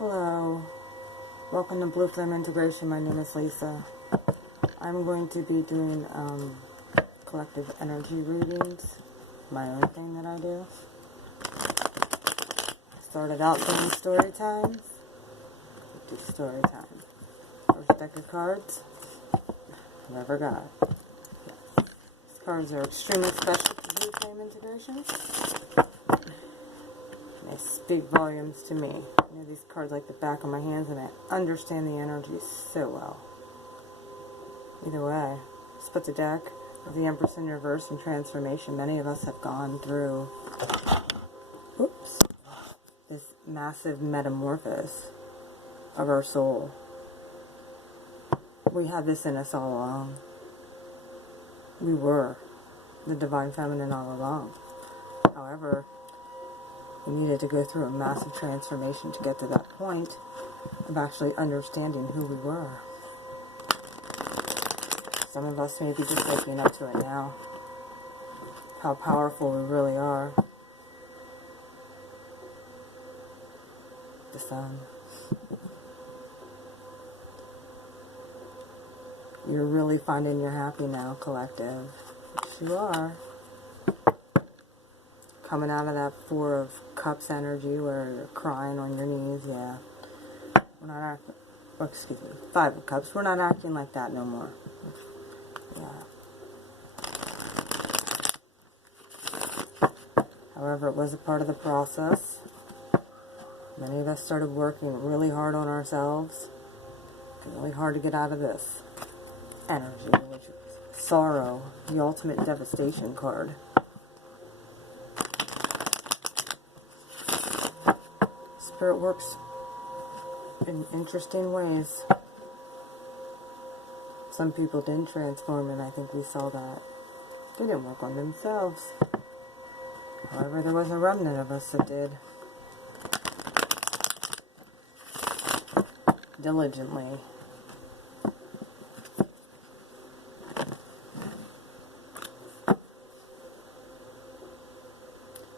Hello, welcome to Blue Flame Integration. My name is Lisa. I'm going to be doing collective energy readings, my own thing that I do. I started out doing story times. Do story time. First deck of cards, never got. These cards are extremely special to Blue Flame Integration. They speak volumes to me. You know these cards like the back of my hands, and I understand the energy so well. Either way, let's put the deck of the Empress in reverse and transformation. Many of us have gone through this massive metamorphosis of our soul. We had this in us all along. We were the Divine Feminine all along. However, we needed to go through a massive transformation to get to that point of actually understanding who we were. Some of us may be just waking up to it now. How powerful we really are. The sun. You're really finding you're happy now, collective. Yes, you are. Coming out of that Four of Cups energy where you're crying on your knees, yeah. We're not acting, Five of Cups. We're not acting like that no more. Yeah. However, it was a part of the process. Many of us started working really hard on ourselves. Really hard to get out of this energy, which is sorrow, the ultimate devastation card. Spirit works in interesting ways. Some people didn't transform, and I think we saw that. They didn't work on themselves. However, there was a remnant of us that did. Diligently.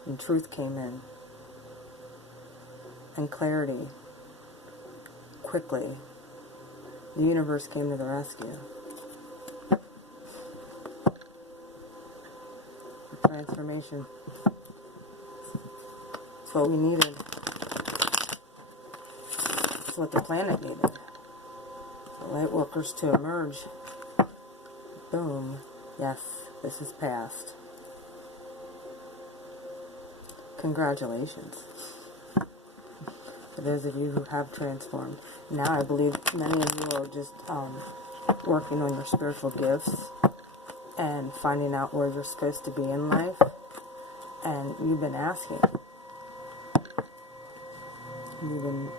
And truth came in. And clarity. Quickly. The universe came to the rescue. The transformation. It's what we needed. It's what the planet needed. The Lightworkers to emerge. Boom. Yes, this is past. Congratulations. For those of you who have transformed. Now I believe many of you are just working on your spiritual gifts and finding out where you're supposed to be in life. And you've been asking. The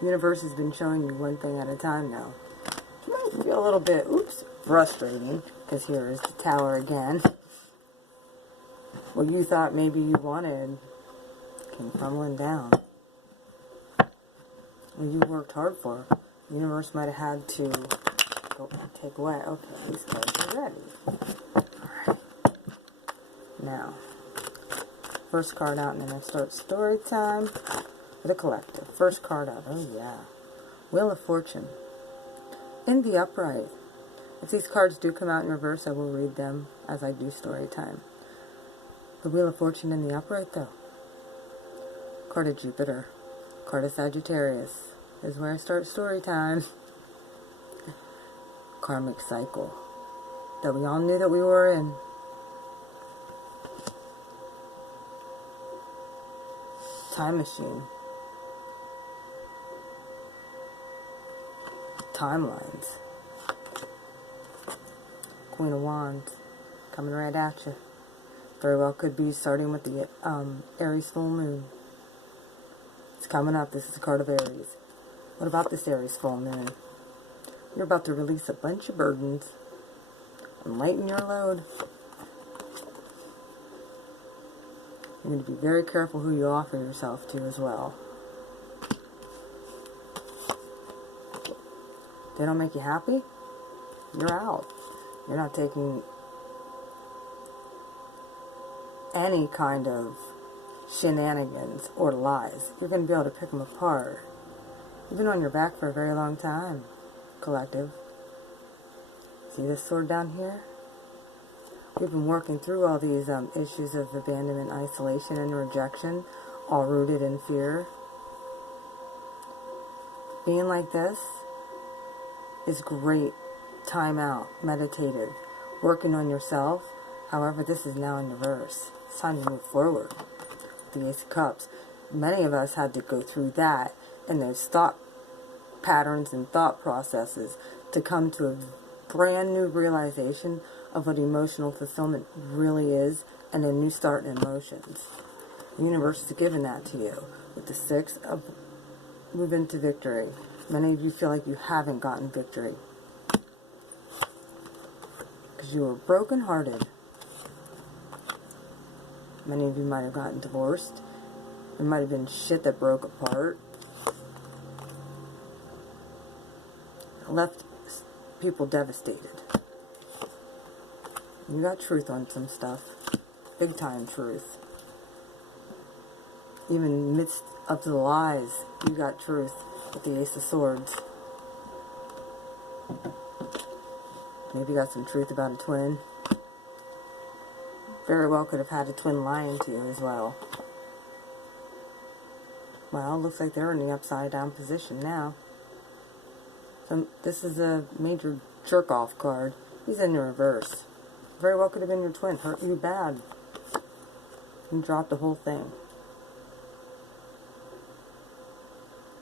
universe has been showing you one thing at a time now. You might feel a little bit, frustrating, because here is the Tower again. What you thought maybe you wanted came crumbling down. What you worked hard for, the universe might have had to go and take away. Okay, these cards are ready. Alright. Now, first card out, and then I start story time for the collective. First card out. Oh, yeah. Wheel of Fortune. In the upright. If these cards do come out in reverse, I will read them as I do story time. The Wheel of Fortune in the upright, though. Card of Jupiter. Card of Sagittarius. This is where I start story time. Karmic cycle. That we all knew that we were in. Time machine. Timelines. Queen of Wands. Coming right at you. Very well could be starting with the Aries full moon. It's coming up. This is a card of Aries. What about this Aries full moon? You're about to release a bunch of burdens and lighten your load. You're going to be very careful who you offer yourself to as well. They don't make you happy? You're out. You're not taking any kind of shenanigans or lies. You're going to be able to pick them apart. You've been on your back for a very long time, collective. See this sword down here? We've been working through all these issues of abandonment, isolation, and rejection, all rooted in fear. Being like this is great. Time out, meditative, working on yourself. However, this is now in reverse. It's time to move forward. The Ace of Cups. Many of us had to go through that and those thought patterns and thought processes to come to a brand new realization of what emotional fulfillment really is and a new start in emotions. The universe is giving that to you with the 6 of move into victory. Many of you feel like you haven't gotten victory because you were brokenhearted. Many of you might have gotten divorced. There might have been shit that broke apart. Left people devastated. You got truth on some stuff. Big time truth. Even in the midst of the lies, you got truth with the Ace of Swords. Maybe you got some truth about a twin. Very well could have had a twin lying to you as well. Well, looks like they're in the upside down position now. So this is a major jerk-off card. He's in the reverse. Very well could have been your twin. Hurt you bad. You dropped the whole thing.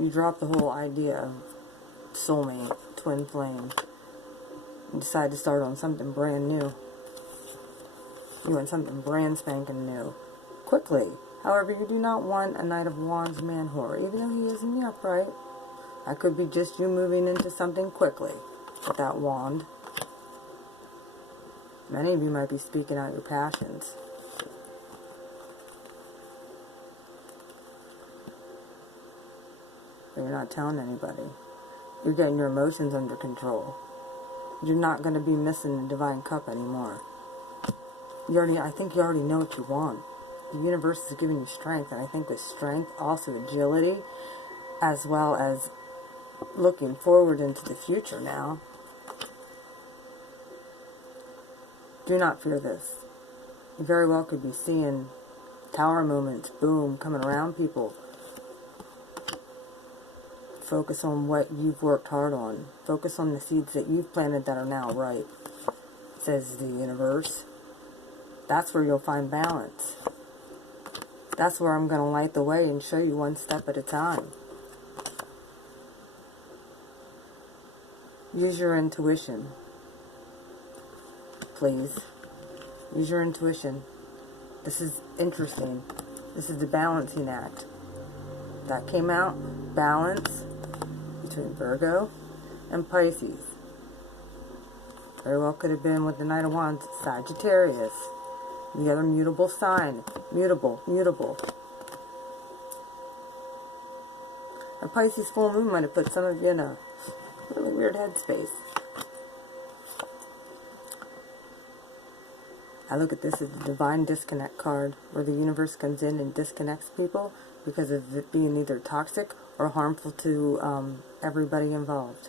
You dropped the whole idea of soulmate, twin flame. You decide to start on something brand new. You want something brand spanking new. Quickly. However, you do not want a Knight of Wands man whore, even though he is in the upright. That could be just you moving into something quickly with that wand. Many of you might be speaking out your passions. But you're not telling anybody. You're getting your emotions under control. You're not going to be missing the Divine Cup anymore. I think you already know what you want. The universe is giving you strength, and I think with strength, also agility, as well as looking forward into the future now. Do not fear this. You very well could be seeing tower moments, boom, coming around people. Focus on what you've worked hard on. Focus on the seeds that you've planted that are now ripe, says the universe. That's where you'll find balance. That's where I'm going to light the way and show you one step at a time. Use your intuition. Please. Use your intuition. This is interesting. This is the balancing act. That came out. Balance between Virgo and Pisces. Very well could have been with the Knight of Wands, Sagittarius. The other mutable sign. Mutable, mutable. A Pisces full moon might have put some of you in a really weird headspace. I look at this as the divine disconnect card, where the universe comes in and disconnects people because of it being either toxic or harmful to everybody involved.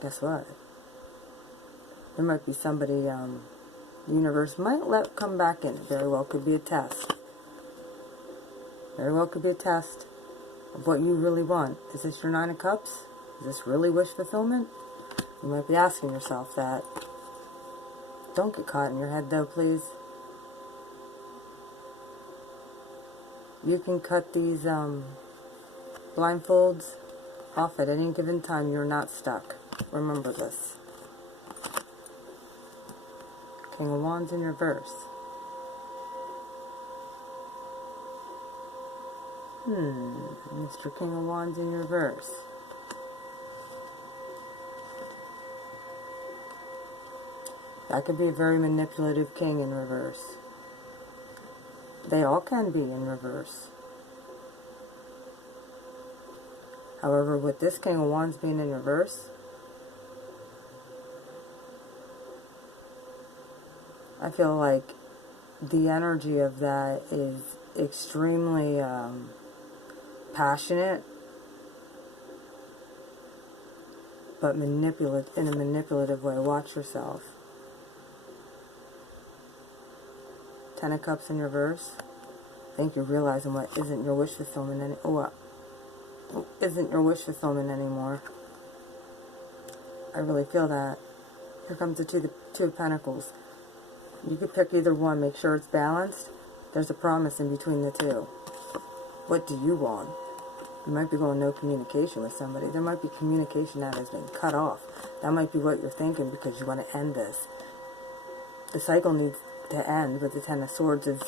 Guess what? There might be somebody the universe might let come back in. It very well could be a test. Very well could be a test of what you really want. Is this your 9 of Cups? Is this really wish fulfillment? You might be asking yourself that. Don't get caught in your head though, please. You can cut these blindfolds off at any given time. You're not stuck. Remember this. King of Wands in reverse. Mr. King of Wands in reverse. That could be a very manipulative king in reverse. They all can be in reverse. However, with this King of Wands being in reverse, I feel like the energy of that is extremely passionate, but in a manipulative way. Watch yourself. Ten of Cups in reverse. I think you're realizing what isn't your wish fulfillment isn't your wish fulfillment anymore. I really feel that. Here comes the Two of Pentacles. You could pick either one. Make sure it's balanced. There's a promise in between the two. What do you want? You might be going no communication with somebody. There might be communication that has been cut off. That might be what you're thinking because you want to end this. The cycle needs to end, but the Ten of Swords is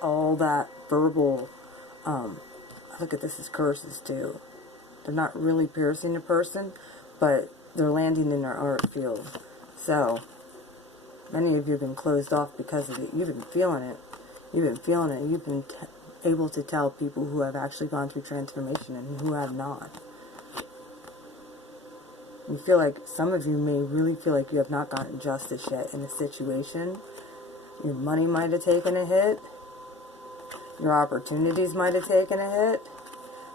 all that verbal. Look at this as curses too. They're not really piercing the person, but they're landing in their art field. So, many of you have been closed off because of it. You've been feeling it. You've been feeling it. You've been able to tell people who have actually gone through transformation and who have not. You feel like, some of you may really feel like you have not gotten justice yet in a situation. Your money might have taken a hit. Your opportunities might have taken a hit.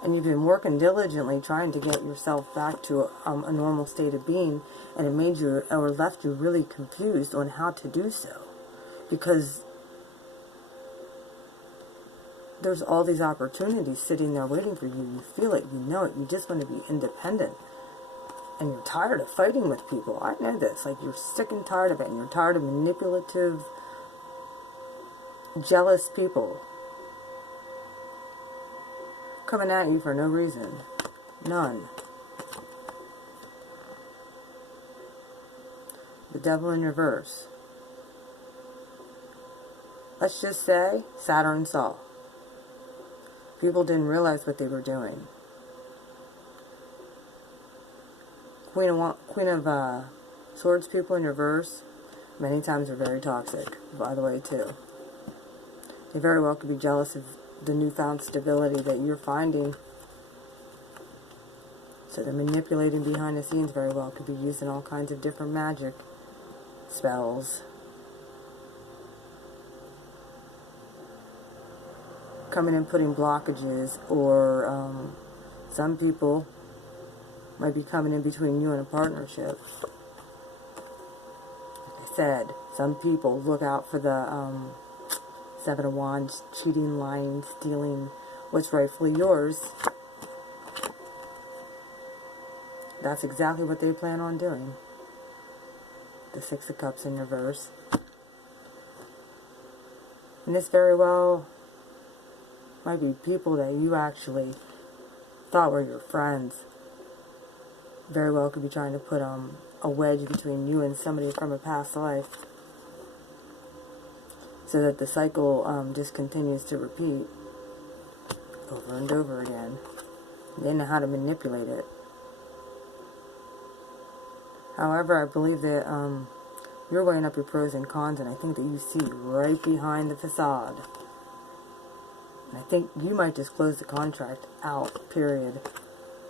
And you've been working diligently trying to get yourself back to a normal state of being. And it made you, or left you really confused on how to do so. Because there's all these opportunities sitting there waiting for you. You feel it, you know it, you just want to be independent. And you're tired of fighting with people. I know this. Like, you're sick and tired of it. And you're tired of manipulative, jealous people coming at you for no reason. None. The Devil in reverse. Let's just say Saturn saw. People didn't realize what they were doing. Queen of Swords people in reverse many times are very toxic, by the way, too. They very well could be jealous of the newfound stability that you're finding. So they're manipulating behind the scenes very well. Could be using all kinds of different magic spells. Coming and putting blockages, or some people might be coming in between you and a partnership. Like I said, some people look out for the Seven of Wands, cheating, lying, stealing what's rightfully yours. That's exactly what they plan on doing. The Six of Cups in reverse. And this very well might be people that you actually thought were your friends. Very well could be trying to put a wedge between you and somebody from a past life, so that the cycle just continues to repeat over and over again. They know how to manipulate it. However, I believe that you're weighing up your pros and cons, and I think that you see right behind the facade. And I think you might just close the contract out, period.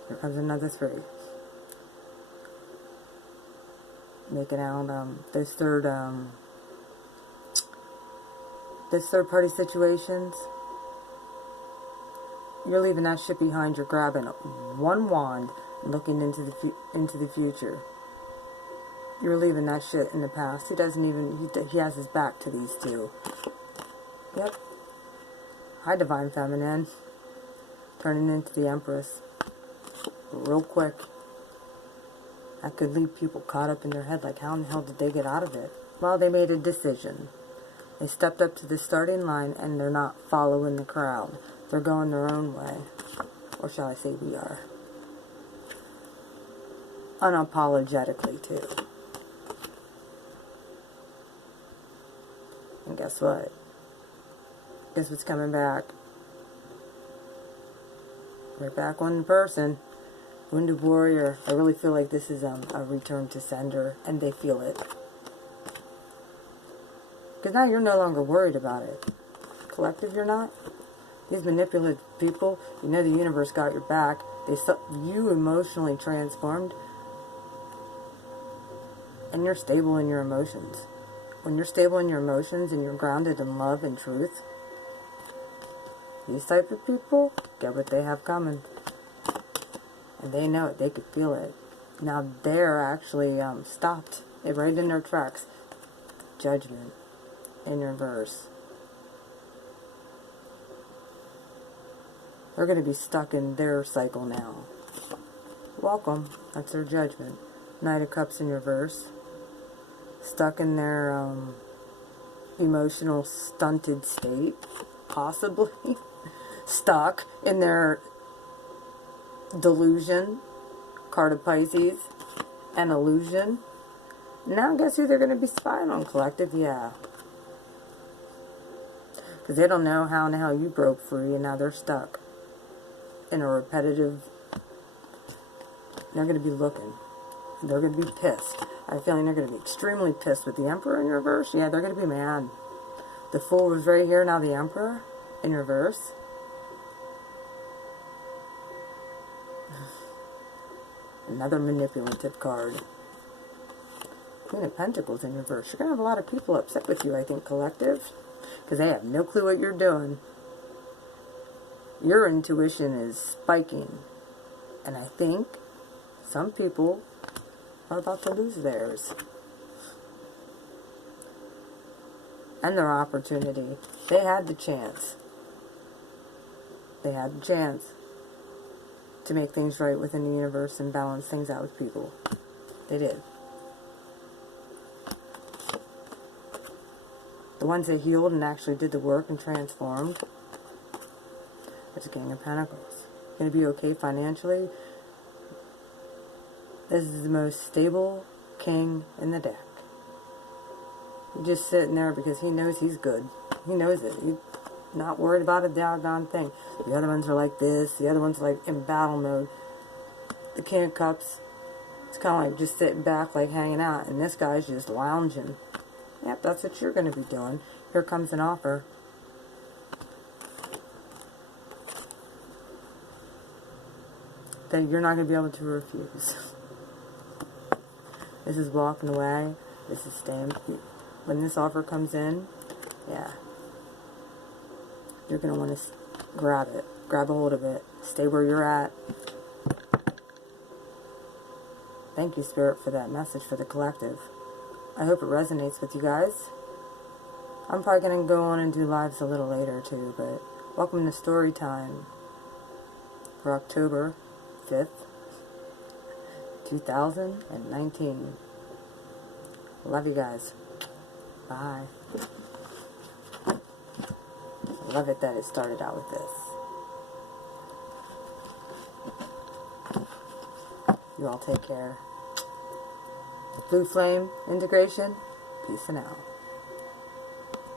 Here comes another 3. Making out those third party situations. You're leaving that shit behind. You're grabbing one wand and looking into the future. You're leaving that shit in the past. He doesn't even, he has his back to these two. Yep. Hi, Divine Feminine. Turning into the Empress. Real quick. That could leave people caught up in their head, like, how in the hell did they get out of it? Well, they made a decision. They stepped up to the starting line, and they're not following the crowd. They're going their own way. Or shall I say we are. Unapologetically, too. And guess what? Guess what's coming back? Right back on the person. Wounded Warrior. I really feel like this is a return to sender, and they feel it. Because now you're no longer worried about it. Collective, you're not. These manipulative people, you know the universe got your back. You emotionally transformed, and you're stable in your emotions. when you're stable in your emotions and you're grounded in love and truth, these type of people get what they have coming. And they know it. They could feel it. Now they're actually stopped it right in their tracks. Judgment in reverse. They're going to be stuck in their cycle now. Welcome. That's their judgment. Knight of Cups in reverse. Stuck in their emotional stunted state. Possibly. Stuck in their delusion. Card of Pisces. An illusion. Now guess who they're going to be spying on, collective? Yeah. Because they don't know how in the hell you broke free and now they're stuck in a repetitive... They're going to be looking. They're going to be pissed. I have a feeling they're going to be extremely pissed with the Emperor in reverse. Yeah, they're going to be mad. The Fool was right here, now the Emperor in reverse. Another manipulative card. Queen of Pentacles in reverse. You're going to have a lot of people upset with you, I think, collective. Because they have no clue what you're doing. Your intuition is spiking. And I think some people are about to lose theirs. And their opportunity. They had the chance. They had the chance to make things right within the universe and balance things out with people. They did. The ones that healed and actually did the work and transformed. There's a King of Pentacles. Going to be okay financially. This is the most stable king in the deck. He's just sitting there because he knows he's good. He knows it. He's not worried about a doggone thing. The other ones are like this. The other ones are like in battle mode. The King of Cups, it's kind of like just sitting back, like hanging out. And this guy's just lounging. Yep, that's what you're going to be doing. Here comes an offer. That you're not going to be able to refuse. This is walking away. This is staying. When this offer comes in, yeah. You're going to want to grab it. Grab a hold of it. Stay where you're at. Thank you, Spirit, for that message for the collective. I hope it resonates with you guys. I'm probably going to go on and do lives a little later too, but welcome to Story Time for October 5th, 2019. Love you guys. Bye. Love it that it started out with this. You all take care. Blue Flame integration. Peace and out.